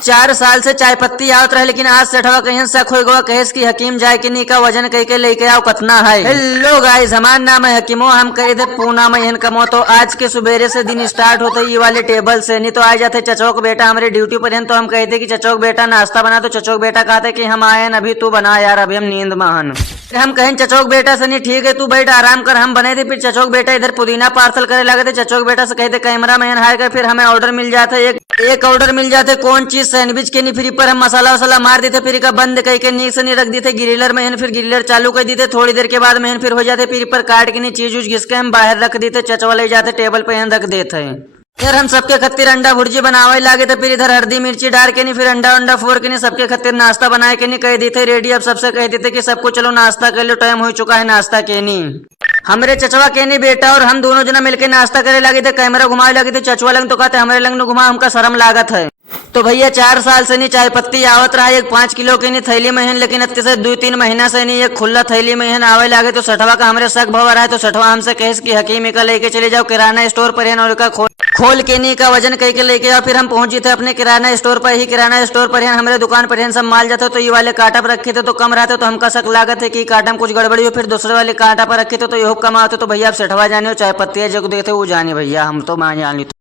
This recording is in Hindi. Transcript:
4 साल से चाय पत्ती आवत रहे, लेकिन आज सेठवा कहीं शक हो गवा, कहेस की हकीम जाए कि नी का वजन कह के लेके आओ कतना है। हेलो गाइस, हमार नाम है हकीमो, हम कहे थे पूना में यहन कमो। तो आज के सुबेरे से दिन स्टार्ट होते ये वाले टेबल से, नहीं तो आ जाते चचोक बेटा हमारे ड्यूटी पर हैं। तो हम कहते कि चचोक बेटा नाश्ता बना, तो चचोक बेटा कहते कि हम आए अभी तू बना यार, अभी हम नींद में हन। फिर हम कहें चचोक बेटा से नहीं ठीक है तू बैठ आराम कर, हम बने थे। फिर चचोक बेटा इधर पुदीना पार्सल करे लगे थे। चचोक बेटा से कहते कैमरा मैन हायर कर, फिर हमें ऑर्डर मिल जाता है। एक ऑर्डर मिल जाते कौन चीज सैंडविच के नहीं, फिर पर हम मसाला वसाला मार देते, फिर का बंद कह के नीक से नहीं रख देते ग्रिलर में। फिर ग्रिलर चालू कर देते, थोड़ी देर के बाद में फिर हो जाते, फिर पर काट के नहीं चीज उज घिस के हम बाहर रख देते, चचवा ले जाते टेबल पे रख देते। यार हम सबके खत्तिर अंडा भुर्जी बनावे लागे, तो फिर इधर हल्दी मिर्ची डाल के नहीं, फिर अंडा अंडा फोड़ के नहीं सबके खत्तिर नाश्ता बनाए के नहीं कह देते रेडी। अब सबसे कह देते कि सबको चलो नाश्ता कर लो, टाइम हो चुका है नाश्ता के नहीं। हमरे चचवा के नहीं बेटा और हम दोनों जना मिलके नाश्ता करे लगे थे, कैमरा घुमाए लगे थे। चचवा लंग तो कहते हमारे लंग न घुमा, हमका शर्म लागत है। तो भैया 4 साल से नहीं चाय पत्ती आवत रहा, एक 5 किलो की नहीं थैली में लेकिन अत्ते से 2-3 महीना से नहीं एक खुला थैली में आवे लागे। तो सठवा का हमरे शक भवर है, तो सठवा हमसे कहेस की हकीम का लेके चले जाओ किराना स्टोर पर और का खोल के नहीं का वजन कह के लेके आओ। फिर हम पहुंचे थे अपने किराना स्टोर पर ही, किराना स्टोर पर हमारे दुकान पर सब माल जाते। तो ये वाले काटा पर रखे थे तो कम रहते, तो हमका शक लागत है कि काटा में कुछ गड़बड़ी हो। फिर दूसरे वाले काटा पर रखे थे तो ये कम आते। तो भैया आप सठवा जाने हो चाय पत्ती है जो देते वो जाने भैया, हम तो मान जानी।